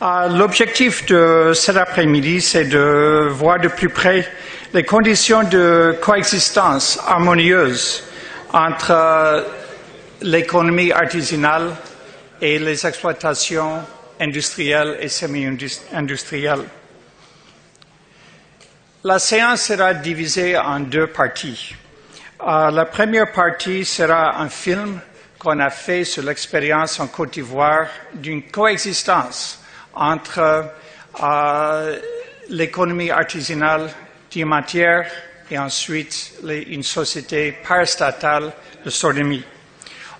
L'objectif de cet après-midi, c'est de voir de plus près les conditions de coexistence harmonieuse entre l'économie artisanale et les exploitations industrielles et semi-industrielles. La séance sera divisée en deux parties. La première partie sera un film qu'on a fait sur l'expérience en Côte d'Ivoire d'une coexistence entre l'économie artisanale diamantière et ensuite une société parastatale de sodomie.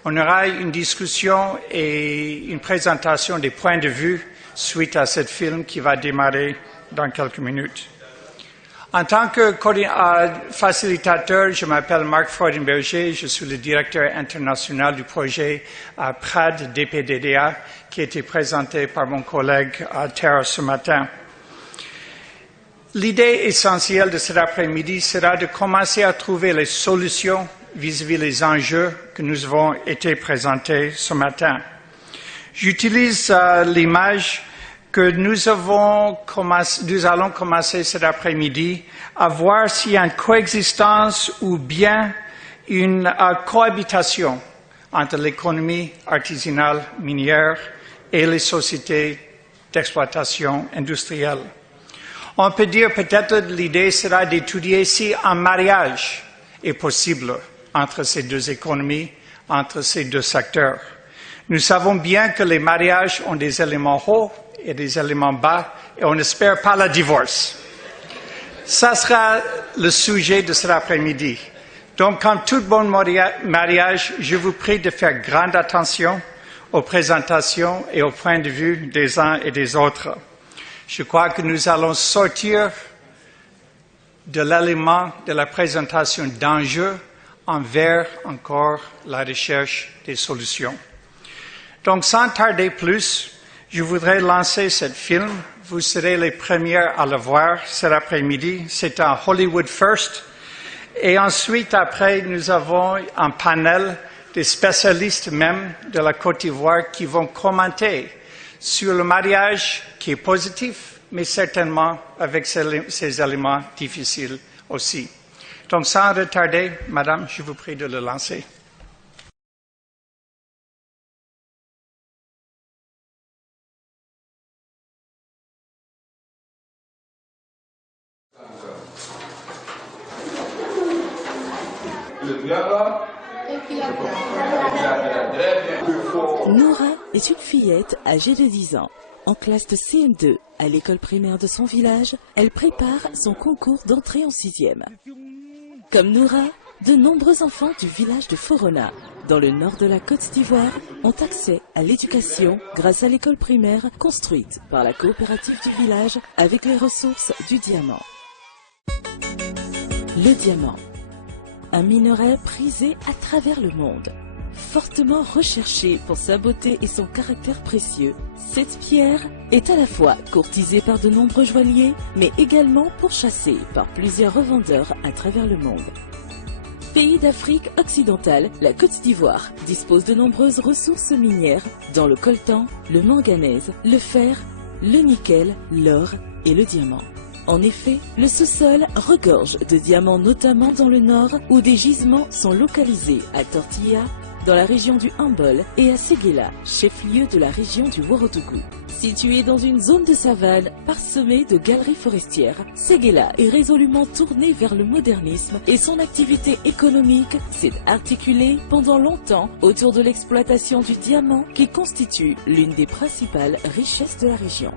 On aura une discussion et une présentation des points de vue suite à ce film qui va démarrer dans quelques minutes. En tant que facilitateur, je m'appelle Marc Freudenberger, je suis le directeur international du projet PRAD DPDDA qui a été présenté par mon collègue Terra ce matin. L'idée essentielle de cet après-midi sera de commencer à trouver les solutions vis-à-vis des enjeux que nous avons été présentés ce matin. J'utilise l'image que nous allons commencer cet après-midi à voir s'il y a une coexistence ou bien une cohabitation entre l'économie artisanale minière et les sociétés d'exploitation industrielle. On peut dire peut-être l'idée sera d'étudier si un mariage est possible entre ces deux économies, entre ces deux secteurs. Nous savons bien que les mariages ont des éléments hauts et des éléments bas, et on n'espère pas le divorce. Ça sera le sujet de cet après-midi. Donc, comme tout bon mariage, je vous prie de faire grande attention aux présentations et aux points de vue des uns et des autres. Je crois que nous allons sortir de l'élément de la présentation d'enjeux envers encore la recherche des solutions. Donc, sans tarder plus, je voudrais lancer ce film. Vous serez les premières à le voir cet après-midi. C'est un Hollywood First. Et ensuite, après, nous avons un panel des spécialistes même de la Côte d'Ivoire qui vont commenter sur le mariage qui est positif, mais certainement avec ces éléments difficiles aussi. Donc, sans retarder, Madame, je vous prie de le lancer. Nora est une fillette âgée de 10 ans. En classe de CM2 à l'école primaire de son village, elle prépare son concours d'entrée en 6e. Comme Nora, de nombreux enfants du village de Forona, dans le nord de la Côte d'Ivoire, ont accès à l'éducation grâce à l'école primaire construite par la coopérative du village avec les ressources du diamant. Le diamant, un minerai prisé à travers le monde. Fortement recherchée pour sa beauté et son caractère précieux, cette pierre est à la fois courtisée par de nombreux joailliers, mais également pourchassée par plusieurs revendeurs à travers le monde. Pays d'Afrique occidentale, la Côte d'Ivoire dispose de nombreuses ressources minières dans le coltan, le manganèse, le fer, le nickel, l'or et le diamant. En effet, le sous-sol regorge de diamants, notamment dans le nord, où des gisements sont localisés à Tortilla, dans la région du Hambol, et à Séguéla, chef-lieu de la région du Ouorodougou. Situé dans une zone de savane parsemée de galeries forestières, Séguéla est résolument tourné vers le modernisme et son activité économique s'est articulée pendant longtemps autour de l'exploitation du diamant qui constitue l'une des principales richesses de la région.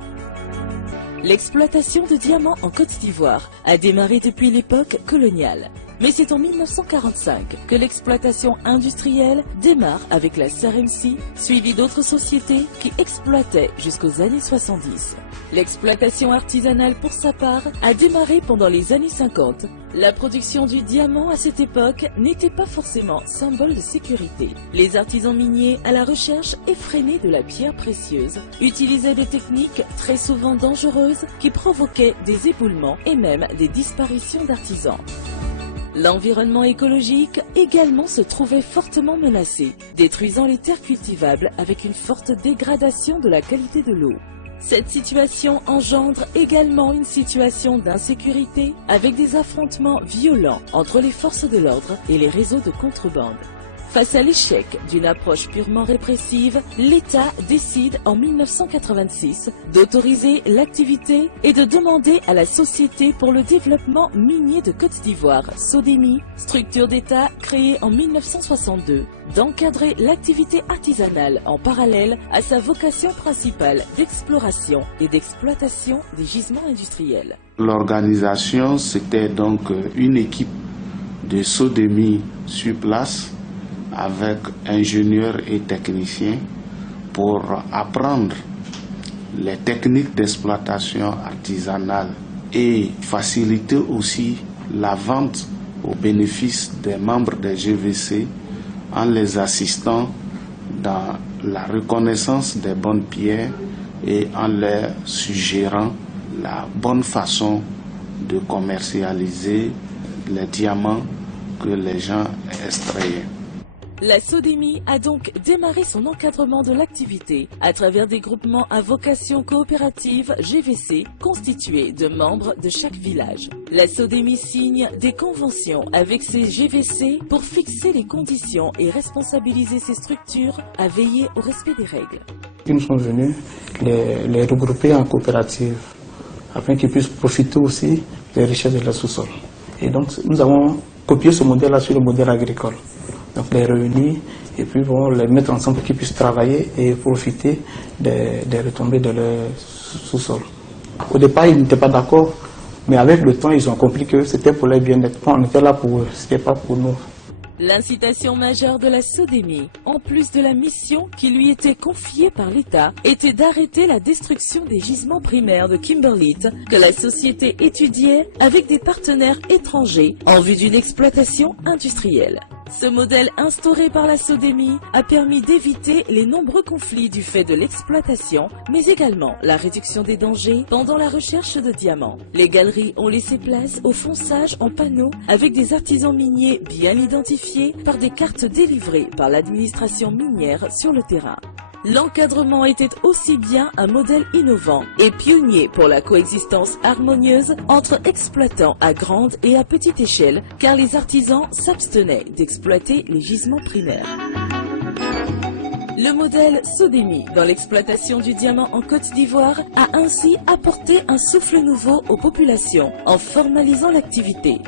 L'exploitation de diamants en Côte d'Ivoire a démarré depuis l'époque coloniale. Mais c'est en 1945 que l'exploitation industrielle démarre avec la SAREMSI, suivie d'autres sociétés qui exploitaient jusqu'aux années 70. L'exploitation artisanale pour sa part a démarré pendant les années 50. La production du diamant à cette époque n'était pas forcément symbole de sécurité. Les artisans miniers à la recherche effrénée de la pierre précieuse utilisaient des techniques très souvent dangereuses qui provoquaient des éboulements et même des disparitions d'artisans. L'environnement écologique également se trouvait fortement menacé, détruisant les terres cultivables avec une forte dégradation de la qualité de l'eau. Cette situation engendre également une situation d'insécurité avec des affrontements violents entre les forces de l'ordre et les réseaux de contrebande. Face à l'échec d'une approche purement répressive, l'État décide en 1986 d'autoriser l'activité et de demander à la Société pour le développement minier de Côte d'Ivoire, SODEMI, structure d'État créée en 1962, d'encadrer l'activité artisanale en parallèle à sa vocation principale d'exploration et d'exploitation des gisements industriels. L'organisation, c'était donc une équipe de SODEMI sur place, avec ingénieurs et techniciens pour apprendre les techniques d'exploitation artisanale et faciliter aussi la vente au bénéfice des membres des GVC en les assistant dans la reconnaissance des bonnes pierres et en leur suggérant la bonne façon de commercialiser les diamants que les gens extrayaient. La SODEMI a donc démarré son encadrement de l'activité à travers des groupements à vocation coopérative GVC constitués de membres de chaque village. La SODEMI signe des conventions avec ces GVC pour fixer les conditions et responsabiliser ces structures à veiller au respect des règles. Nous sommes venus les regrouper en coopérative afin qu'ils puissent profiter aussi des richesses de la sous-sol. Et donc nous avons copié ce modèle-là sur le modèle agricole. Donc les réunir et puis les mettre ensemble pour qu'ils puissent travailler et profiter des retombées de leur sous-sol. Au départ, ils n'étaient pas d'accord, mais avec le temps, ils ont compris que c'était pour leur bien-être. On était là pour eux, ce n'était pas pour nous. L'incitation majeure de la SODEMI, en plus de la mission qui lui était confiée par l'État, était d'arrêter la destruction des gisements primaires de kimberlite que la société étudiait avec des partenaires étrangers en vue d'une exploitation industrielle. Ce modèle instauré par la SODEMI a permis d'éviter les nombreux conflits du fait de l'exploitation, mais également la réduction des dangers pendant la recherche de diamants. Les galeries ont laissé place au fonçage en panneaux avec des artisans miniers bien identifiés par des cartes délivrées par l'administration minière sur le terrain. L'encadrement était aussi bien un modèle innovant et pionnier pour la coexistence harmonieuse entre exploitants à grande et à petite échelle, car les artisans s'abstenaient d'exploiter les gisements primaires. Le modèle SODEMI dans l'exploitation du diamant en Côte d'Ivoire a ainsi apporté un souffle nouveau aux populations en formalisant l'activité.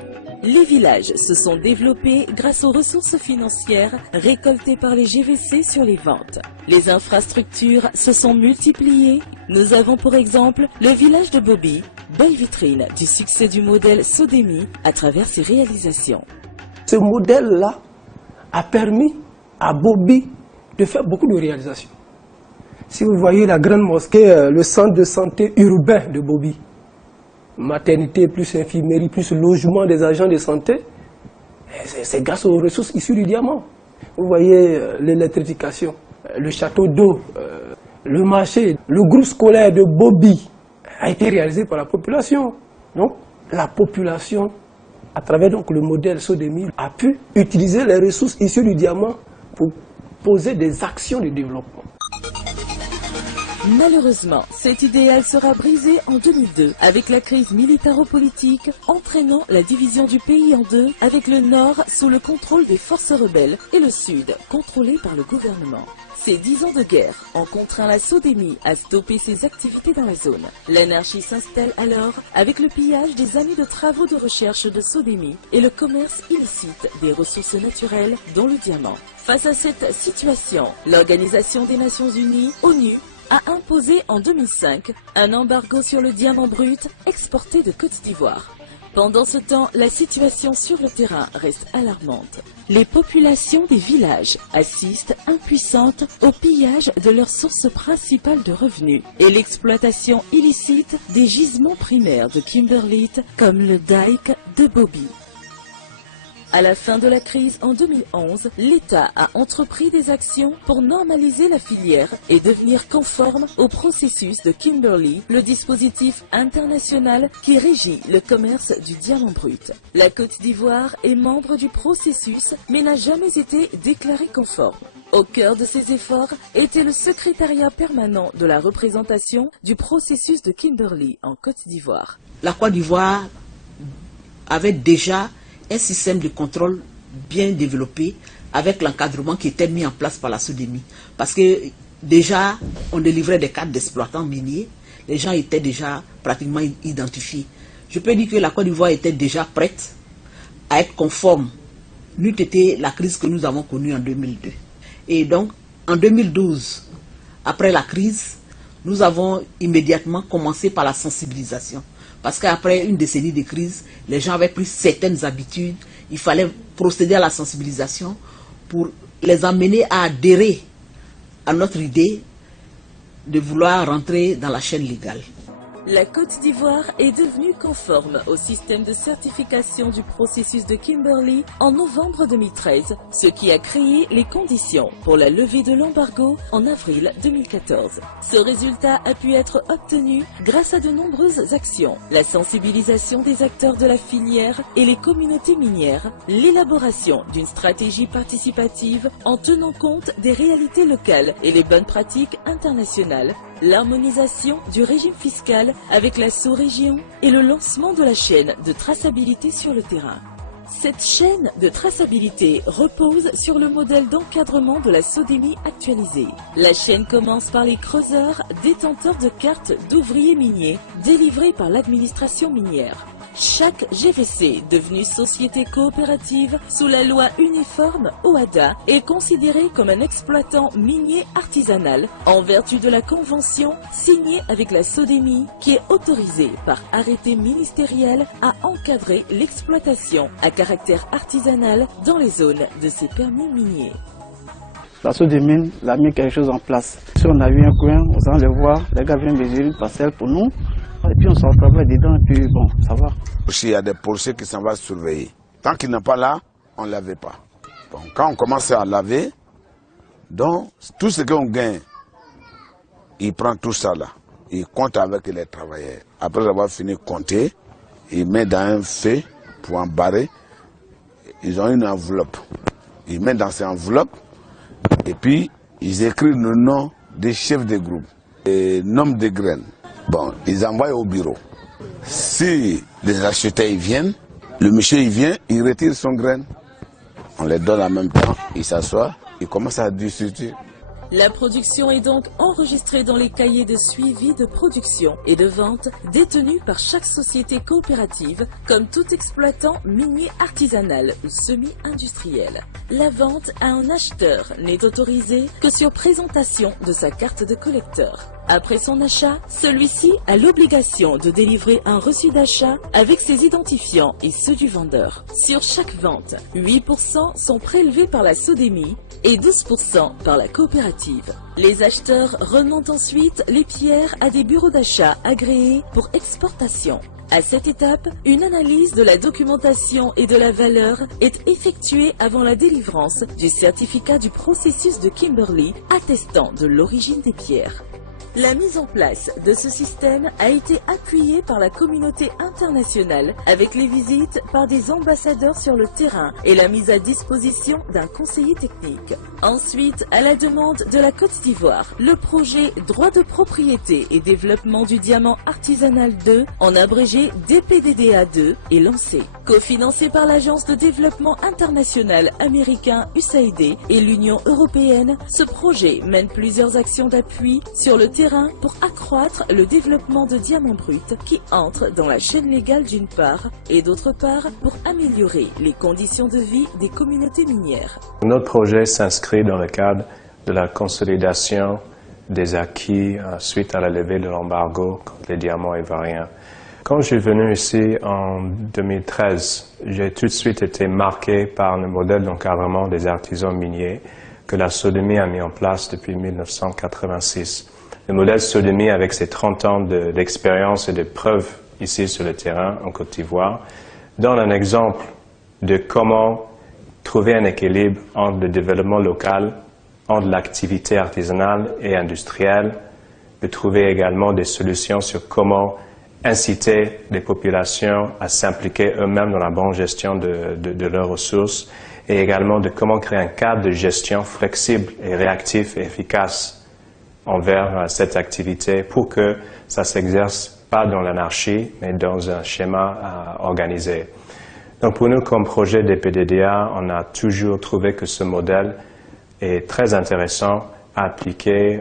Les villages se sont développés grâce aux ressources financières récoltées par les GVC sur les ventes. Les infrastructures se sont multipliées. Nous avons pour exemple le village de Bobi, belle vitrine du succès du modèle SODEMI à travers ses réalisations. Ce modèle-là a permis à Bobi de faire beaucoup de réalisations. Si vous voyez la grande mosquée, le centre de santé urbain de Bobi, maternité, plus infirmerie, plus logement des agents de santé, c'est grâce aux ressources issues du diamant. Vous voyez l'électrification, le château d'eau, le marché, le groupe scolaire de Bobi a été réalisé par la population. Donc la population, à travers donc, le modèle SODEMI, a pu utiliser les ressources issues du diamant pour poser des actions de développement. Malheureusement, cet idéal sera brisé en 2002 avec la crise militaro-politique entraînant la division du pays en deux avec le nord sous le contrôle des forces rebelles et le sud contrôlé par le gouvernement. Ces 10 ans de guerre ont contraint la SODEMI à stopper ses activités dans la zone. L'anarchie s'installe alors avec le pillage des amis de travaux de recherche de SODEMI et le commerce illicite des ressources naturelles dont le diamant. Face à cette situation, l'Organisation des Nations Unies, ONU, a imposé en 2005 un embargo sur le diamant brut exporté de Côte d'Ivoire. Pendant ce temps, la situation sur le terrain reste alarmante. Les populations des villages assistent impuissantes au pillage de leurs sources principales de revenus et l'exploitation illicite des gisements primaires de kimberlite comme le dike de Bobi. À la fin de la crise en 2011, l'État a entrepris des actions pour normaliser la filière et devenir conforme au processus de Kimberley, le dispositif international qui régit le commerce du diamant brut. La Côte d'Ivoire est membre du processus mais n'a jamais été déclarée conforme. Au cœur de ces efforts était le secrétariat permanent de la représentation du processus de Kimberley en Côte d'Ivoire. La Côte d'Ivoire avait déjà un système de contrôle bien développé avec l'encadrement qui était mis en place par la SODEMI. Parce que déjà, on délivrait des cartes d'exploitants miniers, les gens étaient déjà pratiquement identifiés. Je peux dire que la Côte d'Ivoire était déjà prête à être conforme, n'eût été la crise que nous avons connue en 2002. Et donc, en 2012, après la crise, nous avons immédiatement commencé par la sensibilisation. Parce qu'après une décennie de crise, les gens avaient pris certaines habitudes. Il fallait procéder à la sensibilisation pour les amener à adhérer à notre idée de vouloir rentrer dans la chaîne légale. La Côte d'Ivoire est devenue conforme au système de certification du processus de Kimberley en novembre 2013, ce qui a créé les conditions pour la levée de l'embargo en avril 2014. Ce résultat a pu être obtenu grâce à de nombreuses actions, la sensibilisation des acteurs de la filière et les communautés minières, l'élaboration d'une stratégie participative en tenant compte des réalités locales et les bonnes pratiques internationales, l'harmonisation du régime fiscal avec la sous-région et le lancement de la chaîne de traçabilité sur le terrain. Cette chaîne de traçabilité repose sur le modèle d'encadrement de la SODEMI actualisée. La chaîne commence par les creuseurs détenteurs de cartes d'ouvriers miniers délivrées par l'administration minière. Chaque GVC, devenu société coopérative sous la loi uniforme OHADA, est considéré comme un exploitant minier artisanal en vertu de la convention signée avec la SODEMI qui est autorisée par arrêté ministériel à encadrer l'exploitation à caractère artisanal dans les zones de ces permis miniers. La SODEMI a mis quelque chose en place. Si on a eu un coin, on allait le voir, les gars viennent mesurer une parcelle pour nous. Et puis on s'en travaille dedans, et puis bon, ça va. Aussi, il y a des policiers qui s'en vont surveiller. Tant qu'ils n'est pas là, on ne lavait pas. Bon, quand on commence à laver, donc tout ce qu'on gagne, il prend tout ça là. Il compte avec les travailleurs. Après avoir fini de compter, il met dans un feu pour embarrer. Ils ont une enveloppe. Ils mettent dans cette enveloppe et puis ils écrivent le nom des chefs de groupe, et nombre de graines. Bon, ils envoient au bureau. Si les acheteurs ils viennent, le monsieur il vient, il retire son graine. On les donne en même temps, il s'assoit, il commence à distribuer. La production est donc enregistrée dans les cahiers de suivi de production et de vente détenus par chaque société coopérative, comme tout exploitant minier artisanal ou semi-industriel. La vente à un acheteur n'est autorisée que sur présentation de sa carte de collecteur. Après son achat, celui-ci a l'obligation de délivrer un reçu d'achat avec ses identifiants et ceux du vendeur. Sur chaque vente, 8% sont prélevés par la SODEMI et 12% par la coopérative. Les acheteurs remontent ensuite les pierres à des bureaux d'achat agréés pour exportation. À cette étape, une analyse de la documentation et de la valeur est effectuée avant la délivrance du certificat du processus de Kimberley attestant de l'origine des pierres. La mise en place de ce système a été appuyée par la communauté internationale avec les visites par des ambassadeurs sur le terrain et la mise à disposition d'un conseiller technique. Ensuite, à la demande de la Côte d'Ivoire, le projet Droit de propriété et développement du diamant artisanal 2, en abrégé DPDDA 2, est lancé. Cofinancé par l'Agence de développement international américain USAID et l'Union européenne, ce projet mène plusieurs actions d'appui sur le terrain pour accroître le développement de diamants bruts qui entrent dans la chaîne légale d'une part et d'autre part pour améliorer les conditions de vie des communautés minières. Notre projet s'inscrit dans le cadre de la consolidation des acquis suite à la levée de l'embargo contre les diamants ivoiriens. Quand je suis venu ici en 2013, j'ai tout de suite été marqué par le modèle d'encadrement des artisans miniers que la SODEMI a mis en place depuis 1986. Le modèle SODEMI, avec ses 30 ans d'expérience et de preuves ici sur le terrain en Côte d'Ivoire, donne un exemple de comment trouver un équilibre entre le développement local, entre l'activité artisanale et industrielle, de trouver également des solutions sur comment inciter les populations à s'impliquer eux-mêmes dans la bonne gestion de leurs ressources et également de comment créer un cadre de gestion flexible et réactif et efficace envers cette activité pour que ça s'exerce pas dans l'anarchie, mais dans un schéma organisé. Donc pour nous, comme projet des PDDA, on a toujours trouvé que ce modèle est très intéressant à appliquer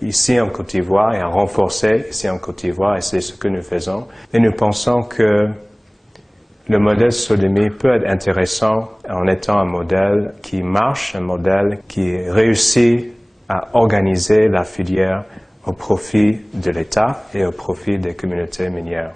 ici en Côte d'Ivoire et à renforcer ici en Côte d'Ivoire, et c'est ce que nous faisons. Et nous pensons que le modèle SODEMI peut être intéressant en étant un modèle qui marche, un modèle qui réussit à organiser la filière au profit de l'État et au profit des communautés minières.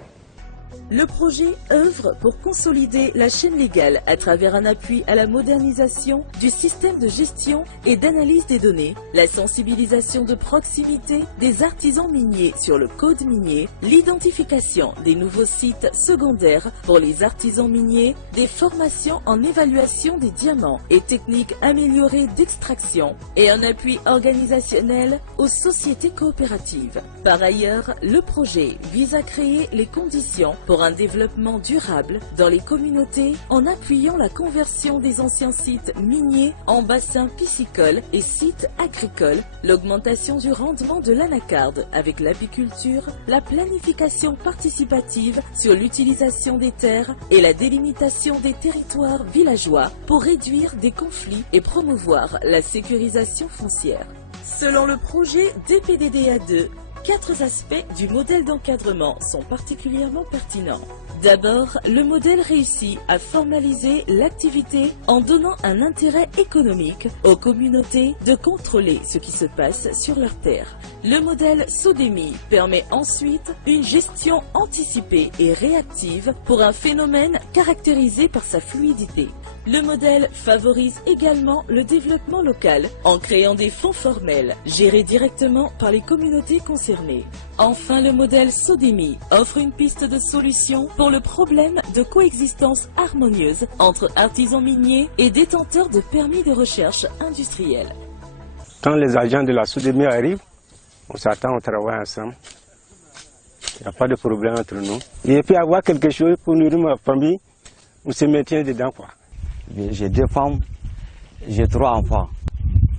Le projet œuvre pour consolider la chaîne légale à travers un appui à la modernisation du système de gestion et d'analyse des données, la sensibilisation de proximité des artisans miniers sur le code minier, l'identification des nouveaux sites secondaires pour les artisans miniers, des formations en évaluation des diamants et techniques améliorées d'extraction et un appui organisationnel aux sociétés coopératives. Par ailleurs, le projet vise à créer les conditions pour un développement durable dans les communautés en appuyant la conversion des anciens sites miniers en bassins piscicoles et sites agricoles, l'augmentation du rendement de l'anacarde avec l'apiculture, la planification participative sur l'utilisation des terres et la délimitation des territoires villageois pour réduire des conflits et promouvoir la sécurisation foncière. Selon le projet DPDDA2, 4 aspects du modèle d'encadrement sont particulièrement pertinents. D'abord, le modèle réussit à formaliser l'activité en donnant un intérêt économique aux communautés de contrôler ce qui se passe sur leurs terres. Le modèle SODEMI permet ensuite une gestion anticipée et réactive pour un phénomène caractérisé par sa fluidité. Le modèle favorise également le développement local en créant des fonds formels gérés directement par les communautés concernées. Enfin, le modèle SODEMI offre une piste de solution pour le problème de coexistence harmonieuse entre artisans miniers et détenteurs de permis de recherche industrielle. Quand les agents de la SODEMI arrivent, on s'attend, on travaille ensemble. Il n'y a pas de problème entre nous. Et puis avoir quelque chose pour nourrir ma famille, on se maintient dedans, quoi. J'ai 2 femmes, j'ai 3 enfants.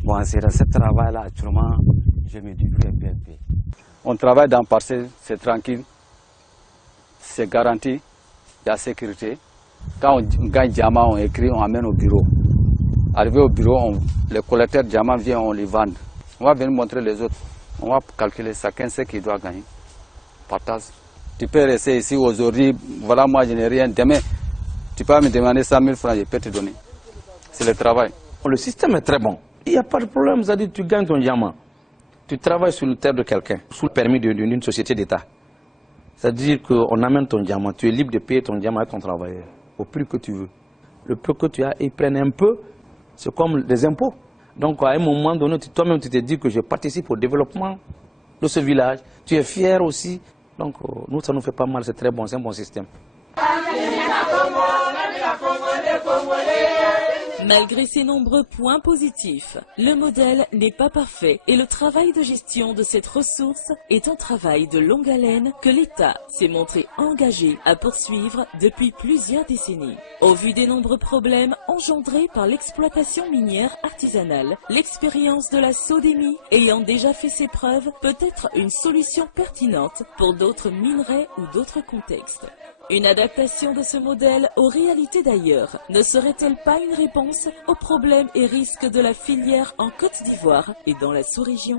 Bon, c'est dans ce travail-là, actuellement, je me débrouille un peu. On travaille dans parcelle, c'est tranquille, c'est garanti, il y a sécurité. Quand on gagne diamant, on écrit, on amène au bureau. Arrivé au bureau, les collecteurs de diamants viennent, on les vend. On va venir montrer les autres. On va calculer chacun ce qu'il doit gagner. Partage. Tu peux rester ici aujourd'hui, voilà, moi je n'ai rien. Demain, tu peux me demander 100 000 francs, je peux te donner. C'est le travail. Le système est très bon. Il n'y a pas de problème, c'est-à-dire tu gagnes ton diamant. Tu travailles sur le terre de quelqu'un, sous le permis d'une société d'État. C'est-à-dire qu'on amène ton diamant, tu es libre de payer ton diamant à ton travailleur, au prix que tu veux. Le peu que tu as, ils prennent un peu, c'est comme des impôts. Donc à un moment donné, toi-même tu te dis que je participe au développement de ce village. Tu es fier aussi. Donc nous, ça nous fait pas mal, c'est très bon, c'est un bon système. Malgré ces nombreux points positifs, le modèle n'est pas parfait et le travail de gestion de cette ressource est un travail de longue haleine que l'État s'est montré engagé à poursuivre depuis plusieurs décennies. Au vu des nombreux problèmes engendrés par l'exploitation minière artisanale, l'expérience de la SODEMI ayant déjà fait ses preuves peut être une solution pertinente pour d'autres minerais ou d'autres contextes. Une adaptation de ce modèle aux réalités d'ailleurs ne serait-elle pas une réponse aux problèmes et risques de la filière en Côte d'Ivoire et dans la sous-région?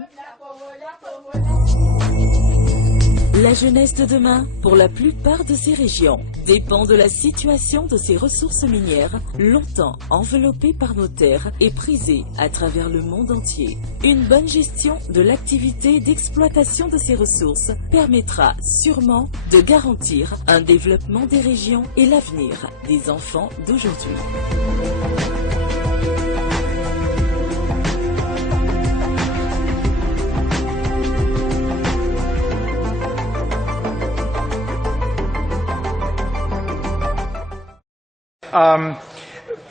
La jeunesse de demain, pour la plupart de ces régions, dépend de la situation de ces ressources minières, longtemps enveloppées par nos terres et prisées à travers le monde entier. Une bonne gestion de l'activité d'exploitation de ces ressources permettra sûrement de garantir un développement des régions et l'avenir des enfants d'aujourd'hui.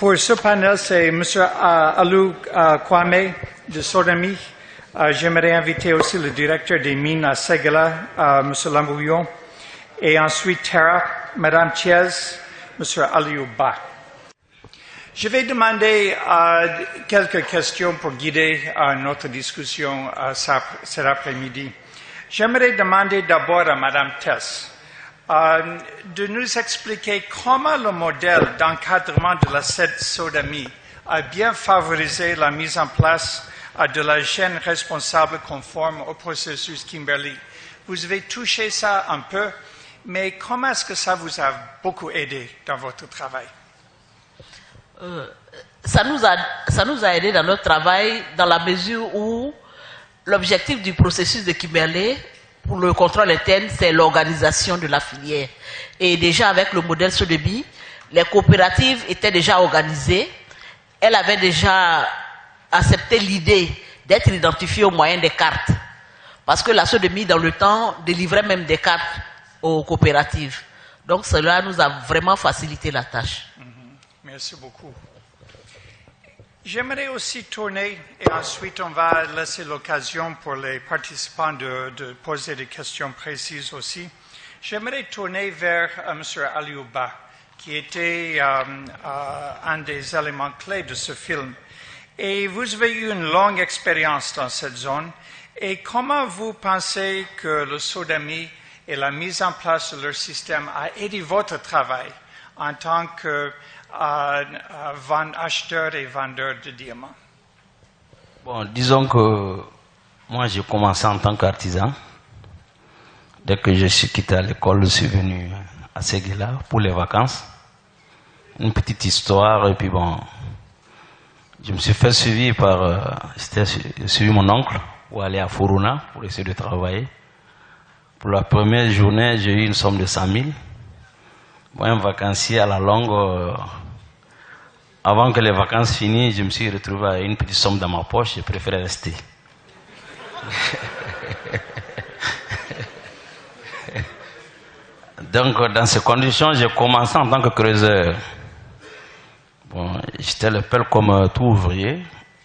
Pour ce panel, c'est M. Alou Kwame de Sodomy. J'aimerais inviter aussi le directeur des mines à Ségala, M. Lambouillon, et ensuite Terra, Mme Thiès, M. Aliou Ba. Je vais demander quelques questions pour guider notre discussion cet après-midi. J'aimerais demander d'abord à Mme Thiès de nous expliquer comment le modèle d'encadrement de la sodomie a bien favorisé la mise en place de la chaîne responsable conforme au processus Kimberley. Vous avez touché ça un peu, mais comment est-ce que ça vous a beaucoup aidé dans votre travail? Ça nous a aidé dans notre travail dans la mesure où l'objectif du processus de Kimberley pour le contrôle interne, c'est l'organisation de la filière. Et déjà avec le modèle Sodomy, les coopératives étaient déjà organisées. Elles avaient déjà accepté l'idée d'être identifiées au moyen des cartes. Parce que la Sodomy, dans le temps, délivrait même des cartes aux coopératives. Donc cela nous a vraiment facilité la tâche. Merci beaucoup. J'aimerais aussi tourner, et ensuite on va laisser l'occasion pour les participants de poser des questions précises aussi. J'aimerais tourner vers M. Aliou Ba, qui était un des éléments clés de ce film. Et vous avez eu une longue expérience dans cette zone. Et comment vous pensez que le Sodomy et la mise en place de leur système a aidé votre travail en tant que acheteur et vendeur de diamants? Bon, disons que moi j'ai commencé en tant qu'artisan. Dès que je suis quitté à l'école, je suis venu à Ségala pour les vacances. Une petite histoire, et puis bon, je me suis fait suivre par, j'ai suivi mon oncle pour aller à Furuna pour essayer de travailler. Pour la première journée, j'ai eu une somme de 100 000. Moi, un vacancier à la longue, avant que les vacances finissent, je me suis retrouvé avec une petite somme dans ma poche, j'ai préféré rester. Donc, dans ces conditions, j'ai commencé en tant que creuseur. Bon, j'étais le père comme tout ouvrier.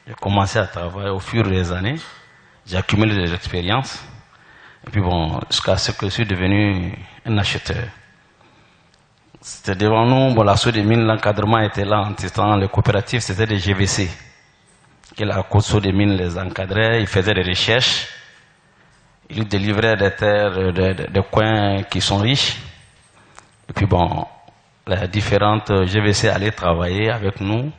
J'ai commencé à travailler au fur et à mesure des années. J'ai accumulé des expériences. Et puis bon, jusqu'à ce que je suis devenu un acheteur. C'était devant nous, bon, la Sodomy, l'encadrement était là en testant les coopératives, c'était des GVC. La Sodomy les encadrait, ils faisaient des recherches, ils délivraient des terres, des coins qui sont riches. Et puis bon, les différentes GVC allaient travailler avec nous,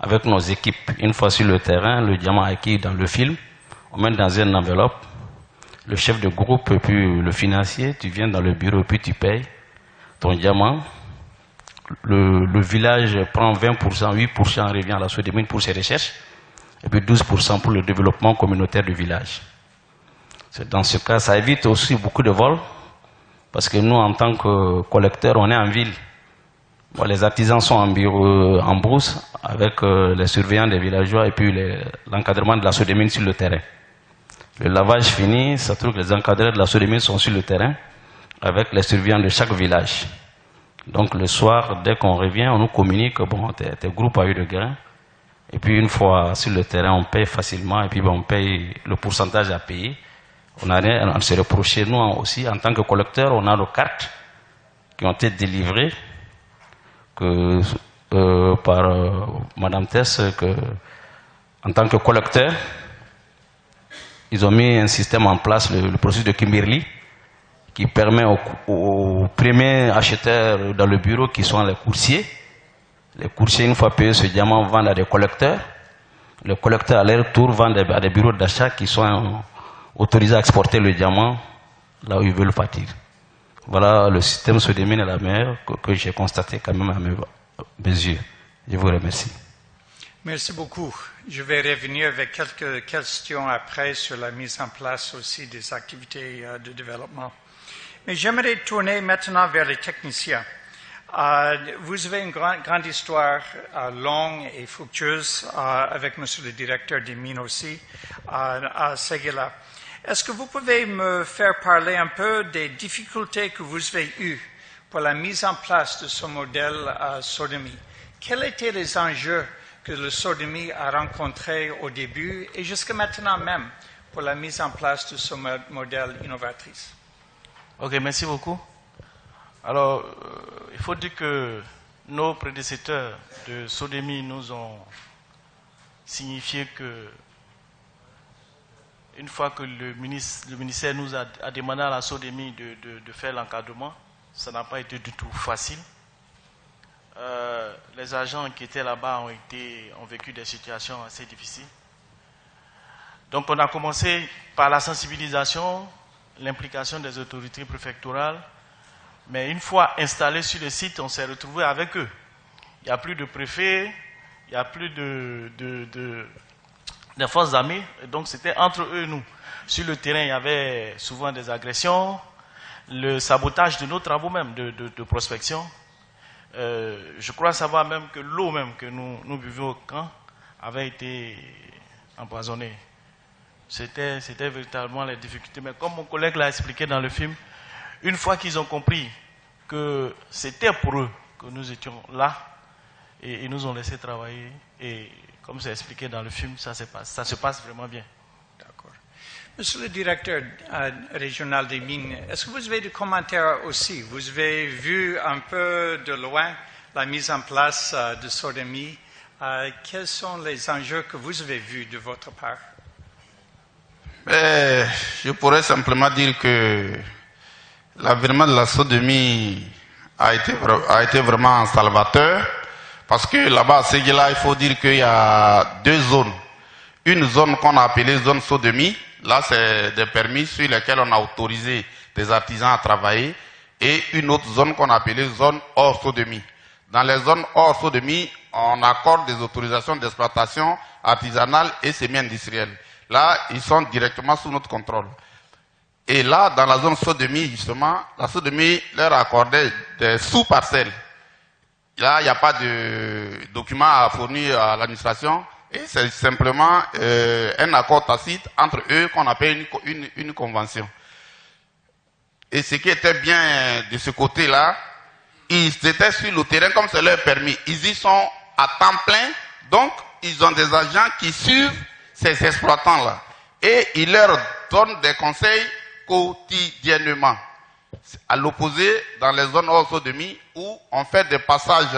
avec nos équipes. Une fois sur le terrain, le diamant acquis dans le film, on met dans une enveloppe. Le chef de groupe et puis le financier, tu viens dans le bureau et puis tu payes ton diamant. Le village prend 20%, 8% revient à la Sodomy pour ses recherches et puis 12% pour le développement communautaire du village. Dans ce cas, ça évite aussi beaucoup de vols parce que nous, en tant que collecteurs, on est en ville. Bon, les artisans sont en bureau, en brousse avec les surveillants des villageois et puis l'encadrement de la Sodomy sur le terrain. Le lavage fini, ça trouve que les encadreurs de la Sodomy sont sur le terrain avec les surveillants de chaque village. Donc le soir, dès qu'on revient, on nous communique que bon, tes groupes a eu de gains. Et puis une fois sur le terrain, on paye facilement et puis bon, on paye le pourcentage à payer. On n'a rien à se reprocher. Nous aussi, en tant que collecteurs, on a nos cartes qui ont été délivrées par Mme Tess, en tant que collecteur. Ils ont mis un système en place, le processus de Kimberley, qui permet aux premiers acheteurs dans le bureau, qui sont les coursiers. Les coursiers, une fois payés ce diamant, vendent à des collecteurs. Les collecteurs, à leur tour, vendent à des bureaux d'achat qui sont autorisés à exporter le diamant là où ils veulent partir. Voilà, le système Sodomy est la meilleure que j'ai constaté quand même à mes yeux. Je vous remercie. Merci beaucoup. Je vais revenir avec quelques questions après sur la mise en place aussi des activités de développement. Mais j'aimerais tourner maintenant vers les techniciens. Vous avez une grande histoire longue et fructueuse avec monsieur le directeur des mines aussi à Ségala. Est-ce que vous pouvez me faire parler un peu des difficultés que vous avez eues pour la mise en place de ce modèle Sodomy? quels étaient les enjeux que le SODEMI a rencontrés au début et jusqu'à maintenant même pour la mise en place de ce modèle innovatrice? Ok, merci beaucoup. Alors, il faut dire que nos prédécesseurs de SODEMI nous ont signifié que une fois que le ministère nous a demandé à la SODEMI de faire l'encadrement, ça n'a pas été du tout facile. Les agents qui étaient là-bas ont vécu des situations assez difficiles. Donc on a commencé par la sensibilisation, l'implication des autorités préfectorales, mais une fois installés sur le site, on s'est retrouvé avec eux. Il n'y a plus de préfet, il n'y a plus de forces armées, et donc c'était entre eux et nous. Sur le terrain, il y avait souvent des agressions, le sabotage de nos travaux même de prospection. Je crois savoir même que l'eau même que nous buvions au camp avait été empoisonnée. C'était véritablement les difficultés. Mais comme mon collègue l'a expliqué dans le film, une fois qu'ils ont compris que c'était pour eux que nous étions là, et ils nous ont laissé travailler, et comme c'est expliqué dans le film, ça se passe vraiment bien. D'accord. Monsieur le directeur régional des mines, est-ce que vous avez des commentaires aussi? Vous avez vu un peu de loin la mise en place de SODEMI. Quels sont les enjeux que vous avez vus de votre part? Je pourrais simplement dire que l'avènement de la SODEMI a été vraiment salvateur, parce que là-bas, à Séguéla, il faut dire qu'il y a deux zones. Une zone qu'on a appelée zone SODEMI, là c'est des permis sur lesquels on a autorisé des artisans à travailler, et une autre zone qu'on a appelée zone hors SODEMI. Dans les zones hors SODEMI, on accorde des autorisations d'exploitation artisanale et semi-industrielle. Là, ils sont directement sous notre contrôle. Et là, dans la zone SODEMI, justement, la SODEMI leur a accordé des sous-parcelles. Là, il n'y a pas de documents à fournir à l'administration, et c'est simplement un accord tacite entre eux qu'on appelle une convention. Et ce qui était bien de ce côté-là, ils étaient sur le terrain comme c'est leur permis. Ils y sont à temps plein, donc ils ont des agents qui suivent ces exploitants-là. Et ils leur donnent des conseils quotidiennement. À l'opposé, dans les zones hors SODEMI, où on fait des passages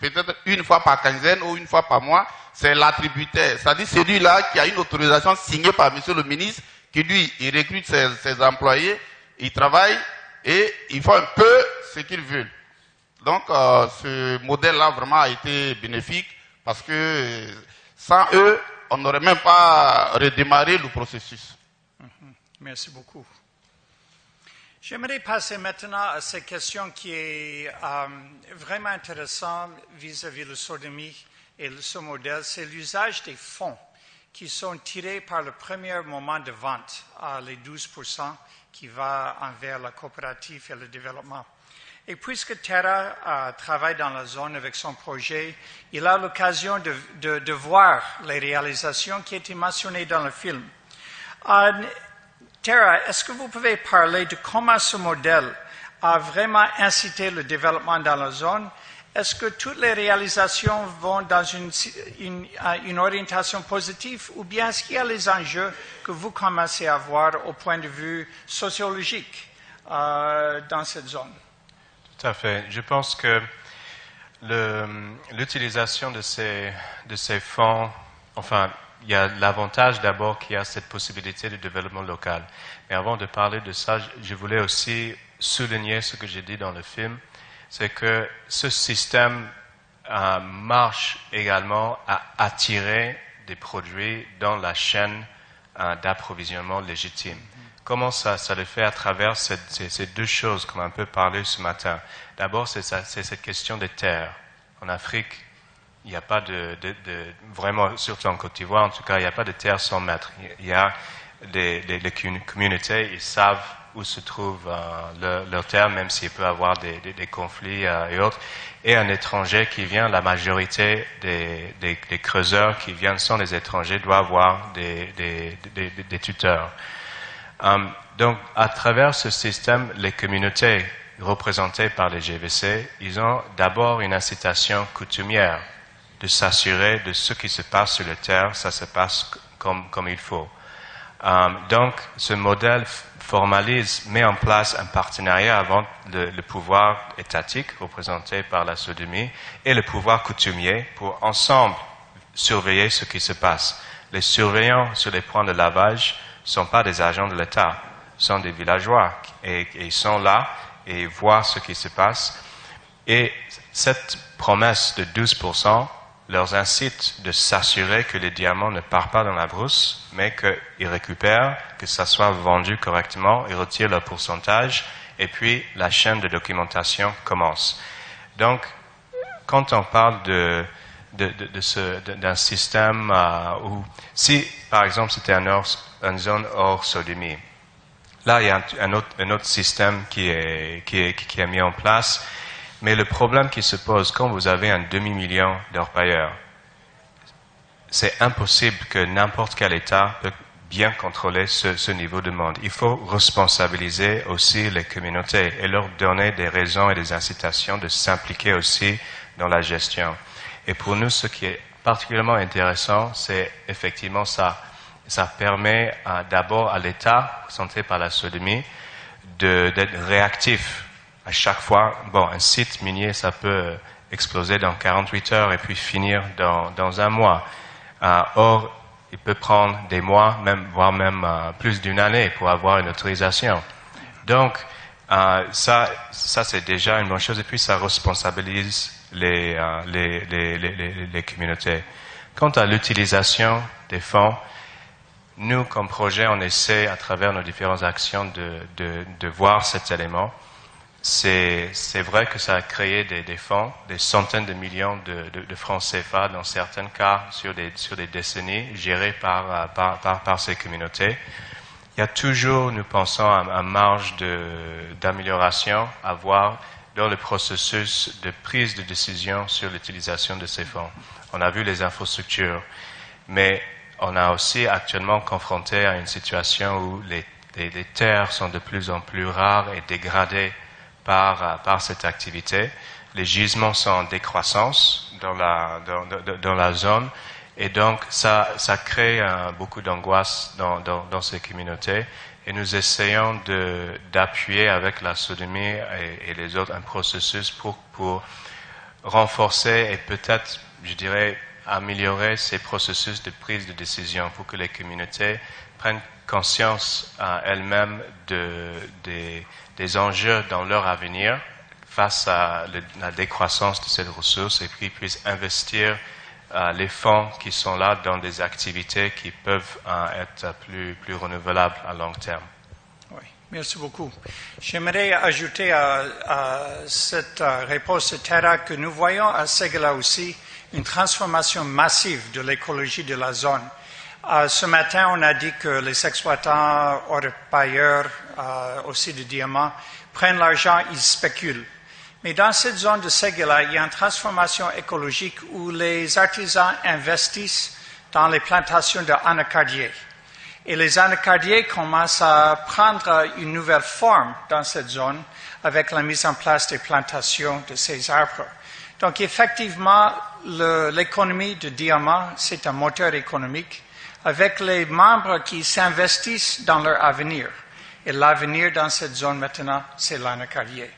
peut-être une fois par quinzaine ou une fois par mois, c'est l'attributaire. C'est-à-dire celui-là qui a une autorisation signée par monsieur le ministre, qui lui, il recrute ses employés, il travaille et il fait un peu ce qu'il veut. Donc, ce modèle-là vraiment a été bénéfique, parce que sans eux, on n'aurait même pas redémarré le processus. Merci beaucoup. J'aimerais passer maintenant à cette question qui est vraiment intéressante vis-à-vis de SODEMI et ce modèle, c'est l'usage des fonds qui sont tirés par le premier moment de vente, les 12% qui va envers la coopérative et le développement. Et puisque Terra travaille dans la zone avec son projet, il a l'occasion de voir les réalisations qui étaient mentionnées dans le film. Terra, est-ce que vous pouvez parler de comment ce modèle a vraiment incité le développement dans la zone? Est-ce que toutes les réalisations vont dans une orientation positive, ou bien est-ce qu'il y a les enjeux que vous commencez à voir au point de vue sociologique dans cette zone? Tout à fait. Je pense que l'utilisation de ces fonds, enfin, il y a l'avantage d'abord qu'il y a cette possibilité de développement local. Mais avant de parler de ça, je voulais aussi souligner ce que j'ai dit dans le film, c'est que ce système marche également à attirer des produits dans la chaîne d'approvisionnement légitime. Comment ça le fait à travers ces deux choses qu'on a un peu parlé ce matin. D'abord, c'est cette question des terres. En Afrique, il n'y a pas vraiment, surtout en Côte d'Ivoire, en tout cas, il n'y a pas de terre sans maître. Il y a les communautés, ils savent où se trouve leur terre, même s'il peut y avoir des conflits et autres. Et un étranger qui vient, la majorité des creuseurs qui viennent sont des étrangers, doivent avoir des tuteurs. Donc, à travers ce système, les communautés représentés par les GVC, ils ont d'abord une incitation coutumière de s'assurer de ce qui se passe sur la terre, ça se passe comme il faut. Donc, ce modèle met en place un partenariat avant le pouvoir étatique, représenté par la sodomie, et le pouvoir coutumier pour ensemble surveiller ce qui se passe. Les surveillants sur les points de lavage ne sont pas des agents de l'État, sont des villageois et ils sont là et voient ce qui se passe. Et cette promesse de 12% leur incite de s'assurer que les diamants ne partent pas dans la brousse, mais qu'ils récupèrent, que ça soit vendu correctement, ils retirent leur pourcentage, et puis la chaîne de documentation commence. Donc, quand on parle d'un système où, si par exemple c'était une zone hors sodomie, là il y a un autre système qui est mis en place. Mais le problème qui se pose quand vous avez un demi-million d'orpailleurs, c'est impossible que n'importe quel État peut bien contrôler ce niveau de monde. Il faut responsabiliser aussi les communautés et leur donner des raisons et des incitations de s'impliquer aussi dans la gestion. Et pour nous, ce qui est particulièrement intéressant, c'est effectivement ça. Ça permet d'abord à l'État, représenté par la sodomie, d'être réactif. À chaque fois, un site minier, ça peut exploser dans 48 heures et puis finir dans un mois. Or, il peut prendre des mois, voire même plus d'une année pour avoir une autorisation. Donc, ça c'est déjà une bonne chose. Et puis, ça responsabilise les communautés. Quant à l'utilisation des fonds, nous, comme projet, on essaie, à travers nos différentes actions, de voir cet élément. C'est vrai que ça a créé des fonds, des centaines de millions de francs CFA dans certains cas sur des décennies, gérés par ces communautés. Il y a toujours, nous pensons, une marge d'amélioration à voir dans le processus de prise de décision sur l'utilisation de ces fonds. On a vu les infrastructures, mais on a aussi actuellement confronté à une situation où les terres sont de plus en plus rares et dégradées par cette activité. Les gisements sont en décroissance dans la zone et donc ça crée beaucoup d'angoisse dans ces communautés et nous essayons d'appuyer avec la sodomie et les autres un processus pour renforcer et peut-être, je dirais, améliorer ces processus de prise de décision pour que les communautés prennent conscience elles-mêmes des enjeux dans leur avenir face à la décroissance de cette ressource et puis puissent investir les fonds qui sont là dans des activités qui peuvent être plus renouvelables à long terme. Oui, merci beaucoup. J'aimerais ajouter à cette réponse de Terra que nous voyons à Séguéla aussi une transformation massive de l'écologie de la zone. Ce matin, on a dit que les exploitants orpailleurs, aussi de diamants, prennent l'argent, ils spéculent. Mais dans cette zone de Séguéla, il y a une transformation écologique où les artisans investissent dans les plantations d'anacardiers. Et les anacardiers commencent à prendre une nouvelle forme dans cette zone avec la mise en place des plantations de ces arbres. Donc effectivement, l'économie de diamants, c'est un moteur économique avec les membres qui s'investissent dans leur avenir. Et l'avenir dans cette zone maintenant, c'est l'anacardier.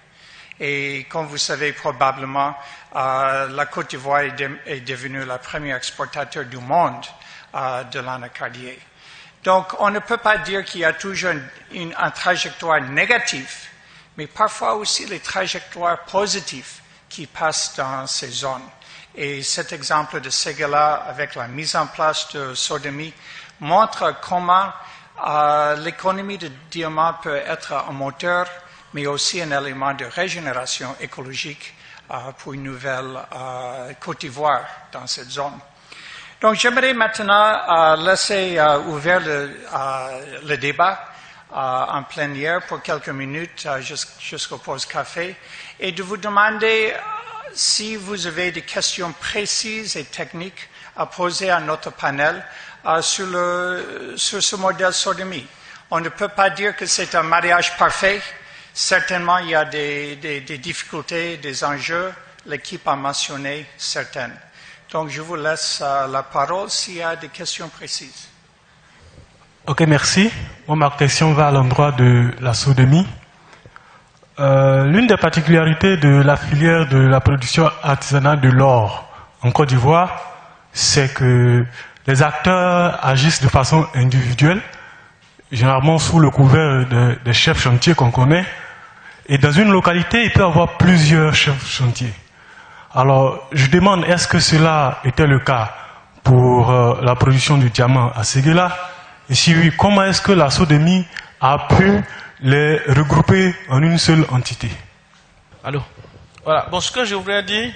Et comme vous savez probablement, la Côte d'Ivoire est devenue la première exportateur du monde de l'anacardier. Donc on ne peut pas dire qu'il y a toujours une trajectoire négative, mais parfois aussi les trajectoires positives qui passent dans ces zones. Et cet exemple de Séguéla avec la mise en place de sodomie montre comment l'économie de diamant peut être un moteur, mais aussi un élément de régénération écologique pour une nouvelle Côte d'Ivoire dans cette zone. Donc j'aimerais maintenant laisser ouvert le débat en plénière pour quelques minutes jusqu'au pause café et de vous demander si vous avez des questions précises et techniques à poser à notre panel sur ce modèle sodomie. On ne peut pas dire que c'est un mariage parfait. Certainement, il y a des difficultés, des enjeux. L'équipe a mentionné certaines. Donc, je vous laisse la parole s'il y a des questions précises. Ok, merci. Moi, ma question va à l'endroit de la sodomie. L'une des particularités de la filière de la production artisanale de l'or en Côte d'Ivoire, c'est que les acteurs agissent de façon individuelle, généralement sous le couvert des chefs chantiers qu'on connaît. Et dans une localité, il peut y avoir plusieurs chefs chantiers. Alors, je demande, est-ce que cela était le cas pour la production du diamant à Séguéla? Et si oui, comment est-ce que la SODEMI a pu les regrouper en une seule entité? Allô? Voilà. Bon, ce que je voudrais dire,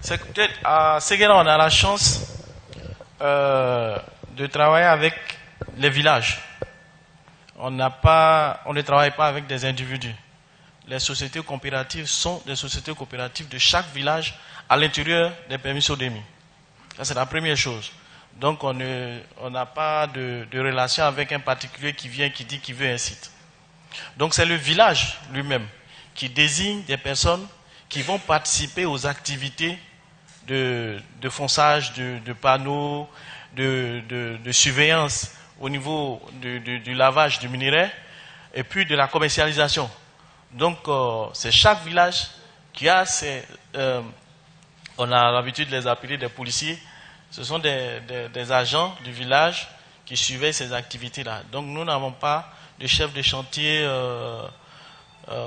c'est que peut-être à Séguéla, on a la chance de travailler avec les villages. On ne travaille pas avec des individus. Les sociétés coopératives sont des sociétés coopératives de chaque village à l'intérieur des permis SODEMI. Ça, c'est la première chose. Donc, on n'a pas de relation avec un particulier qui vient, qui dit qu'il veut un site. Donc, c'est le village lui-même qui désigne des personnes qui vont participer aux activités de fonçage, de panneaux, de surveillance au niveau du lavage du minerai et puis de la commercialisation. Donc, c'est chaque village qui a on a l'habitude de les appeler des policiers. Ce sont des agents du village qui surveillent ces activités-là. Donc, nous n'avons pas de chef de chantier,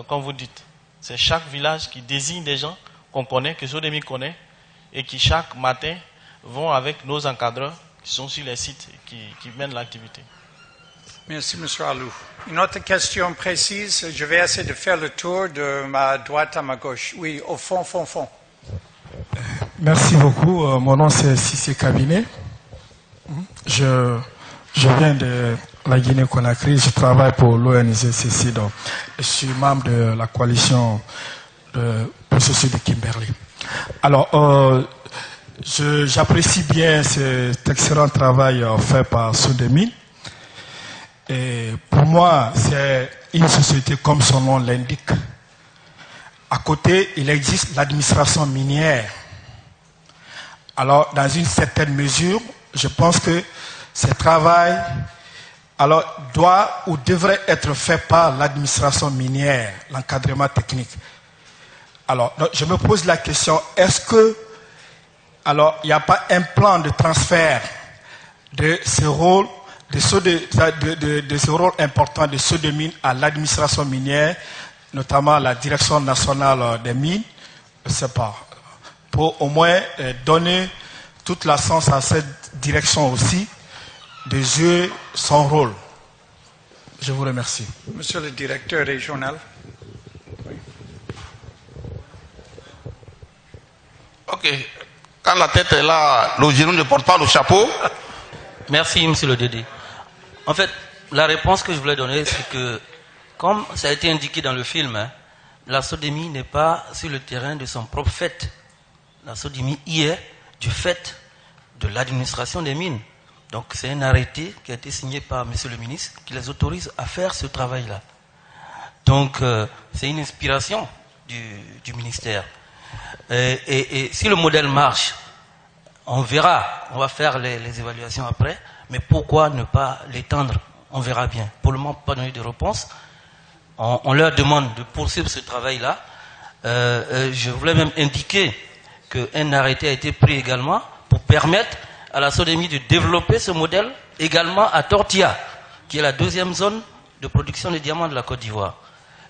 comme vous dites. C'est chaque village qui désigne des gens qu'on connaît, que SODEMI connaît, et qui chaque matin vont avec nos encadreurs qui sont sur les sites qui mènent l'activité. Merci, M. Alou. Une autre question précise. Je vais essayer de faire le tour de ma droite à ma gauche. Oui, au fond. Merci beaucoup. Mon nom c'est Sissé Kabinet. Je viens de la Guinée-Conakry. Je travaille pour l'ONG donc je suis membre de la coalition de processus de Kimberley. Alors, j'apprécie bien cet excellent travail fait par SODEMI. Et pour moi, c'est une société comme son nom l'indique. À côté, il existe l'administration minière. Alors, dans une certaine mesure, je pense que ce travail doit ou devrait être fait par l'administration minière, l'encadrement technique. Alors, je me pose la question, est-ce que, il n'y a pas un plan de transfert de ce rôle de ce rôle important de SODEMI à l'administration minière, notamment la direction nationale des mines, je ne sais pas, pour au moins donner toute la sens à cette direction aussi de jouer son rôle. Je vous remercie. Monsieur le directeur régional. Oui. Ok. Quand la tête est là, le genou ne porte pas le chapeau. Merci, monsieur le Dédé. En fait, la réponse que je voulais donner, c'est que, comme ça a été indiqué dans le film, la SODEMI n'est pas sur le terrain de son propre fait. La SODEMI y est du fait de l'administration des mines. Donc, c'est un arrêté qui a été signé par monsieur le ministre qui les autorise à faire ce travail-là. Donc, c'est une inspiration du ministère. Et si le modèle marche, on verra, on va faire les évaluations après, mais pourquoi ne pas l'étendre? On verra bien. Pour le moment, pas donné de réponse. On leur demande de poursuivre ce travail-là. Je voulais même indiquer qu'un arrêté a été pris également pour permettre à la SODEMI de développer ce modèle également à Tortilla, qui est la deuxième zone de production de diamants de la Côte d'Ivoire.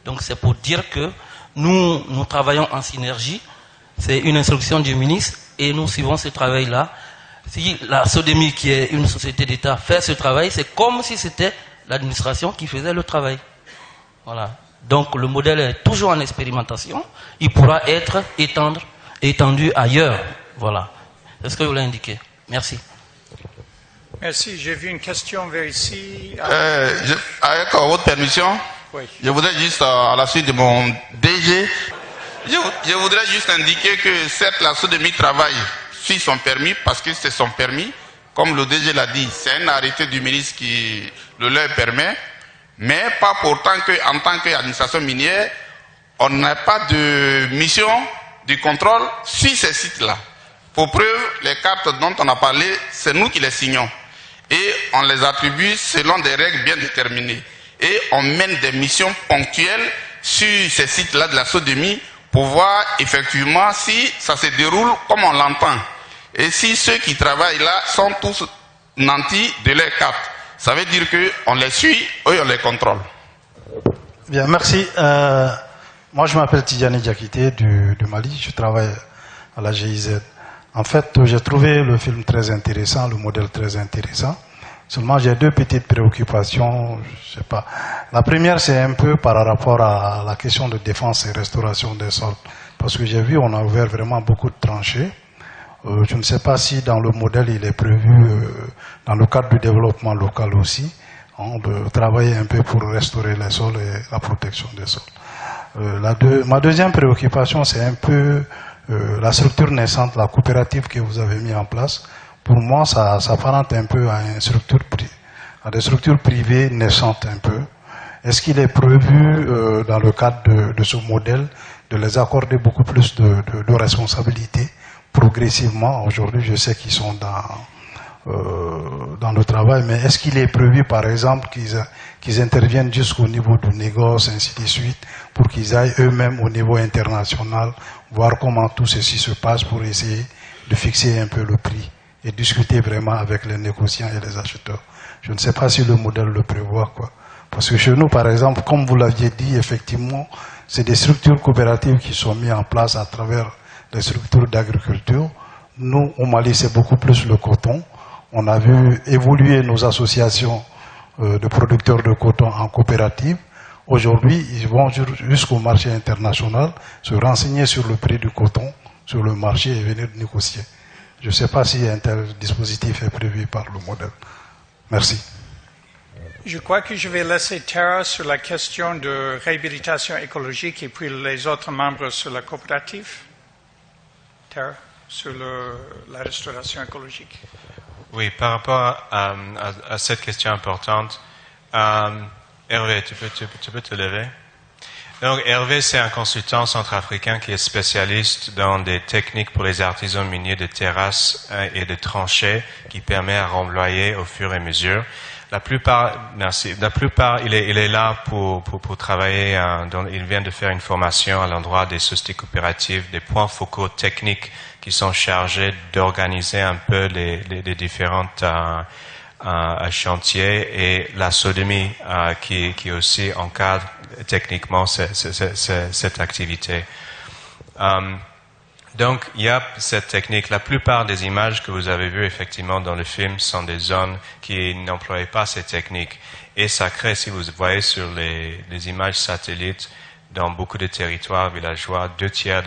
Donc c'est pour dire que nous travaillons en synergie. C'est une instruction du ministre et nous suivons ce travail-là. Si la SODEMI, qui est une société d'État, fait ce travail, c'est comme si c'était l'administration qui faisait le travail. Voilà. Donc le modèle est toujours en expérimentation. Il pourra être étendu ailleurs. Voilà. C'est ce que je voulais indiquer. Merci. Merci. J'ai vu une question vers ici. Avec votre permission, oui. Je voudrais juste, à la suite de mon DG, je voudrais juste indiquer que certes la SODEMI travaille sur son permis parce que c'est son permis. Comme le DG l'a dit, c'est un arrêté du ministre qui le leur permet. Mais pas pourtant qu'en tant qu'administration minière, on n'a pas de mission de contrôle sur ces sites-là. Pour preuve, les cartes dont on a parlé, c'est nous qui les signons. Et on les attribue selon des règles bien déterminées. Et on mène des missions ponctuelles sur ces sites-là de la SODEMI pour voir effectivement si ça se déroule comme on l'entend. Et si ceux qui travaillent là sont tous nantis de leurs cartes, ça veut dire qu'on les suit, eux on les contrôle. Bien, merci. Moi je m'appelle Tidjani Diakité du Mali, je travaille à la GIZ. En fait, j'ai trouvé le film très intéressant, le modèle très intéressant. Seulement, j'ai deux petites préoccupations, je sais pas. La première, c'est un peu par rapport à la question de défense et restauration des sols. Parce que j'ai vu, on a ouvert vraiment beaucoup de tranchées. Je ne sais pas si dans le modèle, il est prévu, dans le cadre du développement local aussi, de travailler un peu pour restaurer les sols et la protection des sols. Ma deuxième préoccupation, c'est un peu la structure naissante, la coopérative que vous avez mis en place. Pour moi, ça s'apparente un peu à des structures privées naissantes un peu. Est-ce qu'il est prévu, dans le cadre de ce modèle, de les accorder beaucoup plus de responsabilités progressivement? Aujourd'hui, je sais qu'ils sont dans le travail, mais est-ce qu'il est prévu, par exemple, qu'ils interviennent jusqu'au niveau du négoce, ainsi de suite, pour qu'ils aillent eux-mêmes au niveau international, voir comment tout ceci se passe pour essayer de fixer un peu le prix et discuter vraiment avec les négociants et les acheteurs? Je ne sais pas si le modèle le prévoit, quoi. Parce que chez nous, par exemple, comme vous l'aviez dit, effectivement, c'est des structures coopératives qui sont mises en place à travers les structures d'agriculture. Nous, au Mali, c'est beaucoup plus le coton. On a vu évoluer nos associations de producteurs de coton en coopérative. Aujourd'hui, ils vont jusqu'au marché international, se renseigner sur le prix du coton, sur le marché et venir négocier. Je ne sais pas si un tel dispositif est prévu par le modèle. Merci. Je crois que je vais laisser Tara sur la question de réhabilitation écologique et puis les autres membres sur la coopérative. Tara, sur la restauration écologique. Oui, par rapport à cette question importante, Hervé, tu peux te lever? Donc, Hervé, c'est un consultant centrafricain qui est spécialiste dans des techniques pour les artisans miniers de terrasses et de tranchées qui permet à remployer au fur et à mesure. La plupart, il est là pour travailler. Il vient de faire une formation à l'endroit des sociétés coopératives, des points focaux techniques qui sont chargés d'organiser un peu les différentes chantiers, et la SODEMI qui aussi encadre techniquement cette activité. Donc, il y a cette technique. La plupart des images que vous avez vues effectivement dans le film sont des zones qui n'employaient pas ces techniques. Et ça crée, si vous voyez sur les images satellites, dans beaucoup de territoires villageois, 2/3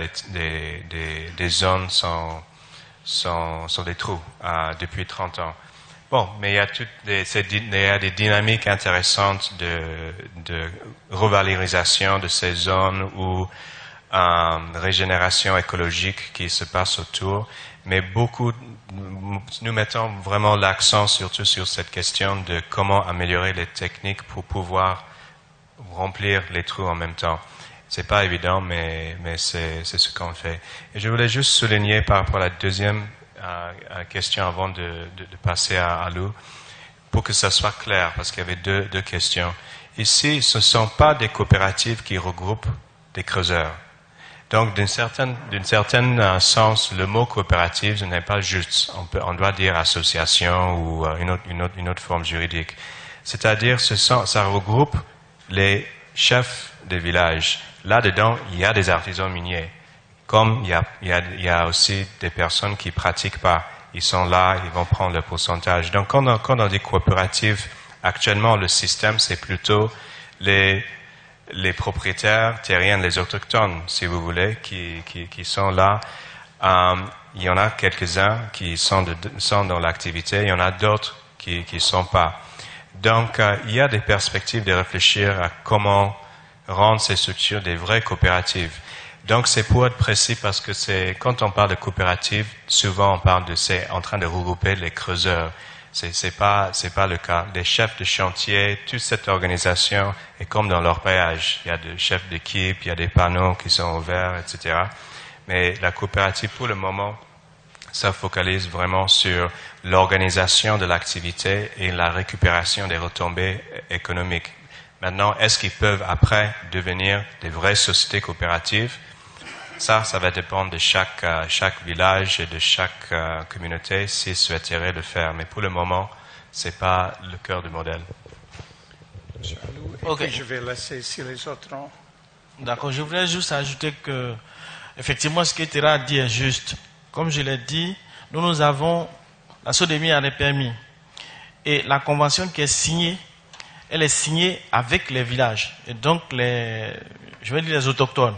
des zones sont des trous depuis 30 ans. Bon, mais il y a des dynamiques intéressantes de revalorisation de ces zones ou régénération écologique qui se passe autour, mais nous mettons vraiment l'accent surtout sur cette question de comment améliorer les techniques pour pouvoir remplir les trous en même temps. C'est pas évident, mais c'est ce qu'on fait. Et je voulais juste souligner par rapport à la deuxième question avant de passer à Lou, pour que ça soit clair, parce qu'il y avait deux questions. Ici, ce ne sont pas des coopératives qui regroupent des creuseurs. Donc, d'un certain sens, le mot coopérative n'est pas juste. On doit dire association ou une autre forme juridique. C'est-à-dire, ça regroupe les chefs des villages. Là-dedans, il y a des artisans miniers. Comme il y a aussi des personnes qui pratiquent pas. Ils sont là, ils vont prendre le pourcentage. Donc, quand on dit coopérative, actuellement, le système, c'est plutôt les propriétaires terriens, les autochtones, si vous voulez, qui sont là. Il y en a quelques-uns qui sont dans l'activité, il y en a d'autres qui sont pas. Donc, il y a des perspectives de réfléchir à comment rendre ces structures des vraies coopératives. Donc, c'est pour être précis parce que quand on parle de coopérative, souvent on parle c'est en train de regrouper les creuseurs. C'est pas le cas. Les chefs de chantier, toute cette organisation est comme dans l'orpaillage. Il y a des chefs d'équipe, il y a des panneaux qui sont ouverts, etc. Mais la coopérative, pour le moment, ça focalise vraiment sur l'organisation de l'activité et la récupération des retombées économiques. Maintenant, est-ce qu'ils peuvent après devenir des vraies sociétés coopératives? Ça va dépendre de chaque village et de chaque communauté s'ils souhaiteraient le faire. Mais pour le moment, c'est pas le cœur du modèle. Okay. Je vais laisser si les autres ont... D'accord, je voulais juste ajouter que, effectivement, ce que Tera a dit est juste. Comme je l'ai dit, nous avons la SODEMI a des permis. Et la convention qui est signée, elle est signée avec les villages. Et donc, les autochtones.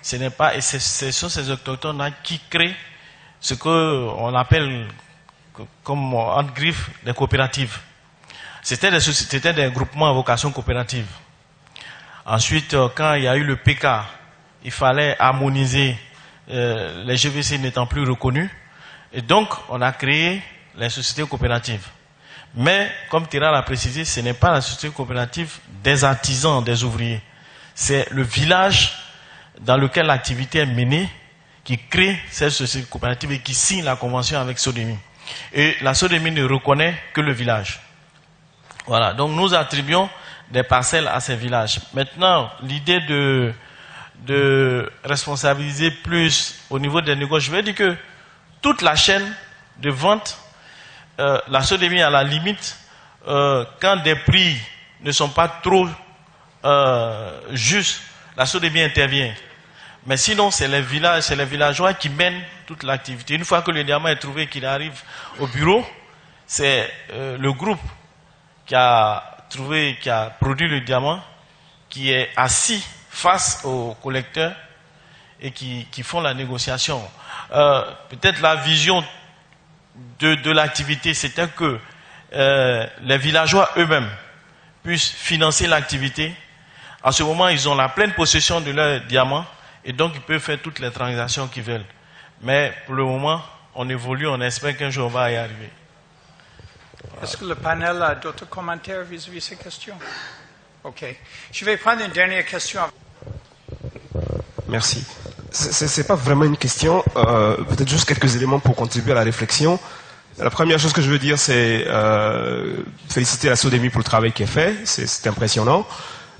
Ce n'est pas, et ce sont ces autochtones-là qui créent ce qu'on appelle, comme entre griffes, des coopératives. C'était des groupements à vocation coopérative. Ensuite, quand il y a eu le PK, il fallait harmoniser, les GVC n'étant plus reconnus. Et donc, on a créé les sociétés coopératives. Mais, comme Tera l'a précisé, ce n'est pas la société coopérative des artisans, des ouvriers. C'est le village dans lequel l'activité est menée qui crée cette société coopérative et qui signe la convention avec SODEMI. Et la SODEMI ne reconnaît que le village. Voilà, donc nous attribuons des parcelles à ces villages. Maintenant, l'idée de responsabiliser plus au niveau des négociations, je veux dire que toute la chaîne de vente, la SODEMI à la limite, quand des prix ne sont pas trop justes, la SODEMI intervient. Mais sinon, c'est les villageois qui mènent toute l'activité. Une fois que le diamant est trouvé, qu'il arrive au bureau, c'est le groupe qui a produit le diamant, qui est assis face aux collecteurs et qui font la négociation. Peut-être la vision de l'activité, c'était que les villageois eux-mêmes puissent financer l'activité. En ce moment, ils ont la pleine possession de leur diamant et donc ils peuvent faire toutes les transactions qu'ils veulent. Mais pour le moment, on évolue, on espère qu'un jour on va y arriver. Est-ce que le panel a d'autres commentaires vis-à-vis de ces questions? OK. Je vais prendre une dernière question. Merci. Ce n'est pas vraiment une question, peut-être juste quelques éléments pour contribuer à la réflexion. La première chose que je veux dire, c'est féliciter la SODEMI pour le travail qui est fait, c'est impressionnant.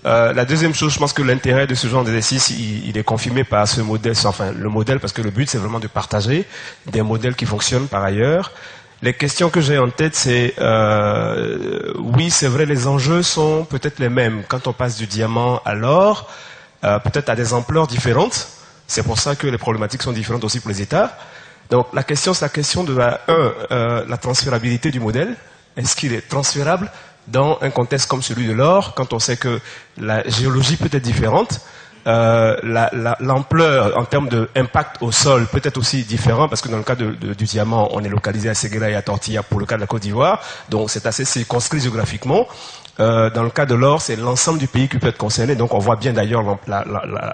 La deuxième chose, je pense que l'intérêt de ce genre d'exercice, il est confirmé par ce modèle, enfin le modèle, parce que le but c'est vraiment de partager des modèles qui fonctionnent par ailleurs. Les questions que j'ai en tête, c'est oui, c'est vrai, les enjeux sont peut-être les mêmes. Quand on passe du diamant à l'or, peut-être à des ampleurs différentes. C'est pour ça que les problématiques sont différentes aussi pour les États. Donc la question, c'est la question de la transférabilité du modèle. Est-ce qu'il est transférable dans un contexte comme celui de l'or, quand on sait que la géologie peut être différente, l'ampleur en termes d'impact au sol peut être aussi différent, parce que dans le cas du diamant, on est localisé à Séguéla et à Tortilla pour le cas de la Côte d'Ivoire, donc c'est assez circonscrit géographiquement. Dans le cas de l'or, c'est l'ensemble du pays qui peut être concerné, donc on voit bien d'ailleurs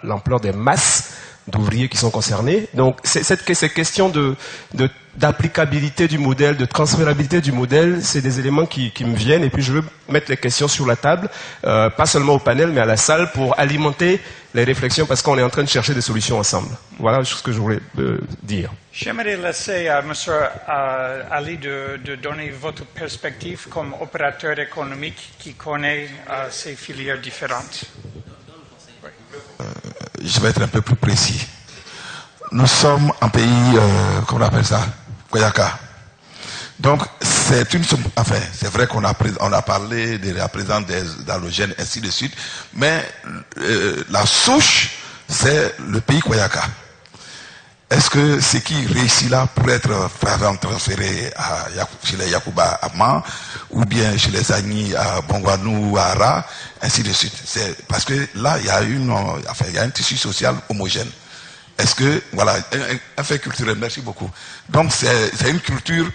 l'ampleur des masses d'ouvriers qui sont concernés. Donc ces questions d'applicabilité du modèle, de transférabilité du modèle, c'est des éléments qui me viennent, et puis je veux mettre les questions sur la table, pas seulement au panel, mais à la salle, pour alimenter les réflexions, parce qu'on est en train de chercher des solutions ensemble. Voilà ce que je voulais dire. J'aimerais laisser à M. Ali de donner votre perspective comme opérateur économique qui connaît ces filières différentes. Je vais être un peu plus précis. Nous sommes un pays, comment on appelle ça, Koyaka. Donc, c'est vrai qu'on a parlé de la présence des halogènes, ainsi de suite, mais la souche, c'est le pays Koyaka. Est-ce que ce qui réussit là pourrait être transféré chez les Yakuba à Man, ou bien chez les Agni à Bongwanou, à Ara, ainsi de suite? C'est parce que là, il y a un tissu social homogène. Est-ce que, voilà, un fait culturel, merci beaucoup. Donc, c'est une culture,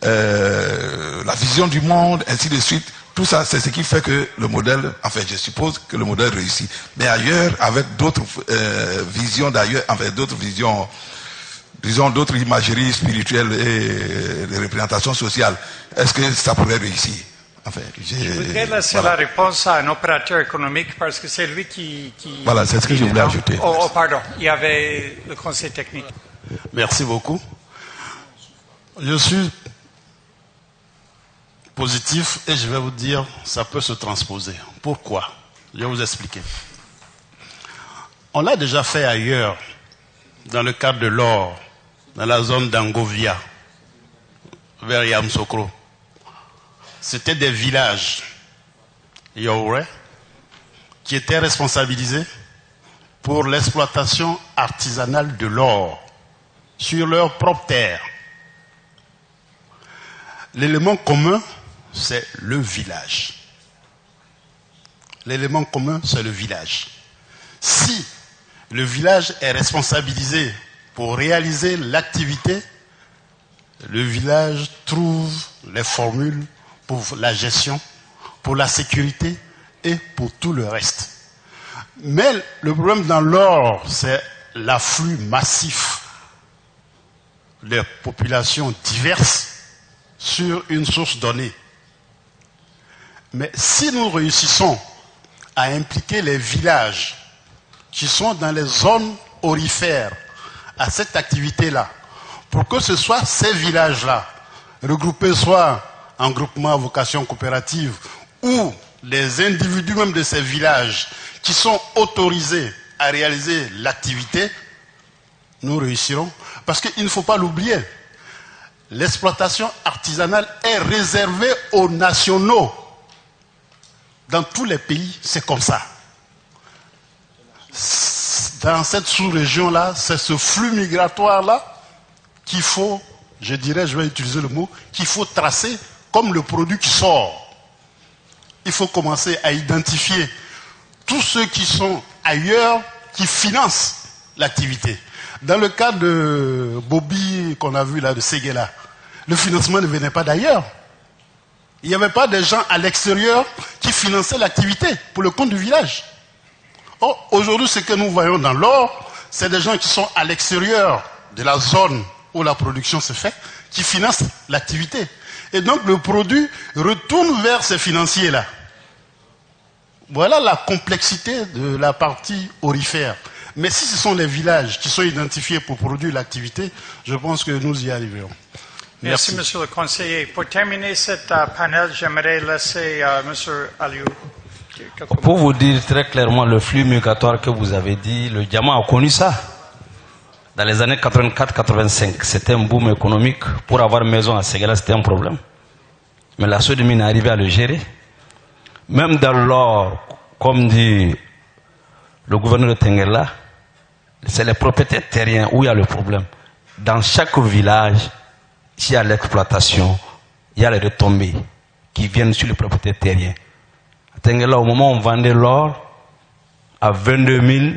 la vision du monde, ainsi de suite. Tout ça, c'est ce qui fait que le modèle, je suppose que le modèle réussit. Mais ailleurs, avec d'autres visions d'ailleurs, d'autres visions disons, d'autres imageries spirituelles et des représentations sociales, est-ce que ça pourrait réussir? Enfin, je voudrais laisser la réponse à un opérateur économique parce que c'est lui qui... Voilà, c'est ce que je voulais ajouter. Oh, pardon, il y avait le conseil technique. Merci beaucoup. Je suis positif et je vais vous dire, ça peut se transposer. Pourquoi? Je vais vous expliquer. On l'a déjà fait ailleurs, dans le cadre de l'or, dans la zone d'Angovia, vers Yamoussoukro. C'était des villages, Yaouré, qui étaient responsabilisés pour l'exploitation artisanale de l'or sur leur propre terre. L'élément commun, c'est le village. L'élément commun, c'est le village. Si le village est responsabilisé pour réaliser l'activité, le village trouve les formules pour la gestion, pour la sécurité et pour tout le reste. Mais le problème dans l'or, c'est l'afflux massif des populations diverses sur une source donnée. Mais si nous réussissons à impliquer les villages qui sont dans les zones aurifères à cette activité-là, pour que ce soit ces villages-là, regroupés soit en groupement à vocation coopérative, ou les individus même de ces villages qui sont autorisés à réaliser l'activité, nous réussirons. Parce qu'il ne faut pas l'oublier, l'exploitation artisanale est réservée aux nationaux. Dans tous les pays, c'est comme ça. Dans cette sous-région-là, c'est ce flux migratoire-là qu'il faut, je dirais, je vais utiliser le mot, qu'il faut tracer comme le produit qui sort. Il faut commencer à identifier tous ceux qui sont ailleurs, qui financent l'activité. Dans le cas de Bobby, qu'on a vu là, de Séguéla, le financement ne venait pas d'ailleurs. Il n'y avait pas de gens à l'extérieur qui finançaient l'activité pour le compte du village. Or, aujourd'hui, ce que nous voyons dans l'or, c'est des gens qui sont à l'extérieur de la zone où la production se fait, qui financent l'activité. Et donc, le produit retourne vers ces financiers-là. Voilà la complexité de la partie aurifère. Mais si ce sont les villages qui sont identifiés pour produire l'activité, je pense que nous y arriverons. Merci, monsieur le conseiller. Pour terminer cette panel, j'aimerais laisser monsieur Aliou. Pour vous dire très clairement le flux migratoire que vous avez dit, le diamant a connu ça. Dans les années 84-85, c'était un boom économique. Pour avoir une maison à Séguéla, c'était un problème. Mais la Sodemine est arrivée à le gérer. Même dans l'or, comme dit le gouverneur de Tenguela, c'est les propriétaires terriens où il y a le problème. Dans chaque village, s'il y a l'exploitation, il y a les retombées qui viennent sur les propriétaires terriens. À Tenguela, au moment où on vendait l'or, à 22 000,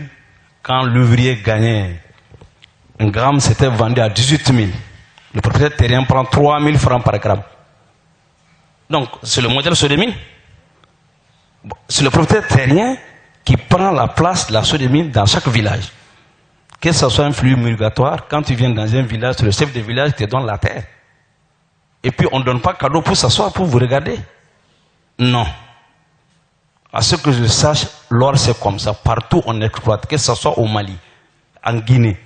quand l'ouvrier gagnait un gramme, c'était vendu à 18 000. Le propriétaire terrien prend 3 000 francs par gramme. Donc, c'est le modèle Sodemine. C'est le propriétaire terrien qui prend la place de la Sodemine dans chaque village. Que ce soit un flux migratoire, quand tu viens dans un village, c'est le chef de village qui te donne la terre. Et puis on ne donne pas cadeau pour s'asseoir, pour vous regarder. Non. À ce que je sache, l'or c'est comme ça. Partout on exploite, que ce soit au Mali, en Guinée,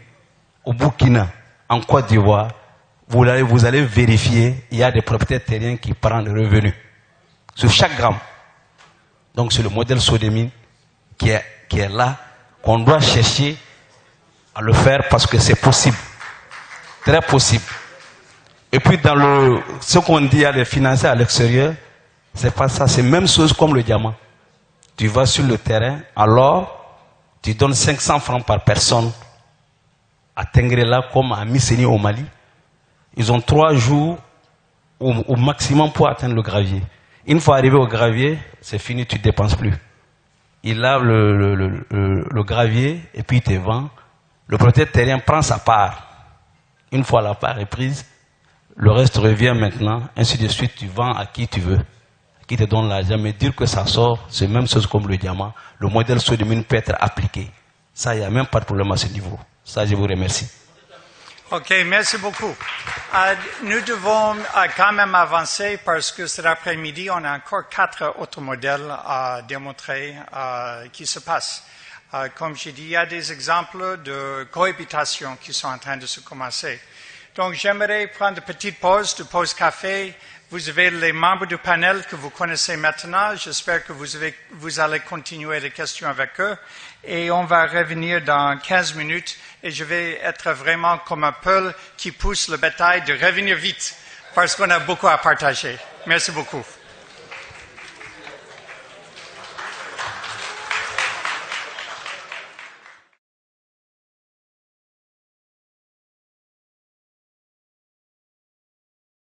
au Burkina, en Côte d'Ivoire, vous allez vérifier, il y a des propriétaires terriens qui prennent le revenu. Sur chaque gramme. Donc c'est le modèle Sodemine qui est là, qu'on doit chercher à le faire parce que c'est possible. Très possible. Et puis dans ce qu'on dit à les financer à l'extérieur, c'est pas ça, c'est la même chose comme le diamant. Tu vas sur le terrain, alors tu donnes 500 francs par personne à Tenguela comme à Misseni au Mali. Ils ont 3 jours au maximum pour atteindre le gravier. Une fois arrivé au gravier, c'est fini, tu ne dépenses plus. Il lave le gravier et puis il te vend. Le propriétaire terrien prend sa part. Une fois la part est prise, le reste revient maintenant, ainsi de suite, tu vends à qui tu veux, qui te donne l'argent. Mais dire que ça sort, c'est la même chose comme le diamant. Le modèle Sodemine peut être appliqué. Ça, il n'y a même pas de problème à ce niveau. Ça, je vous remercie. OK, merci beaucoup. Nous devons quand même avancer parce que cet après-midi, on a encore 4 autres modèles à démontrer qui se passent. Comme j'ai dit, il y a des exemples de cohabitation qui sont en train de se commencer. Donc, j'aimerais prendre une petite pause café. Vous avez les membres du panel que vous connaissez maintenant. J'espère que vous allez continuer les questions avec eux. Et on va revenir dans 15 minutes. Et je vais être vraiment comme un Peul qui pousse le bétail de revenir vite parce qu'on a beaucoup à partager. Merci beaucoup.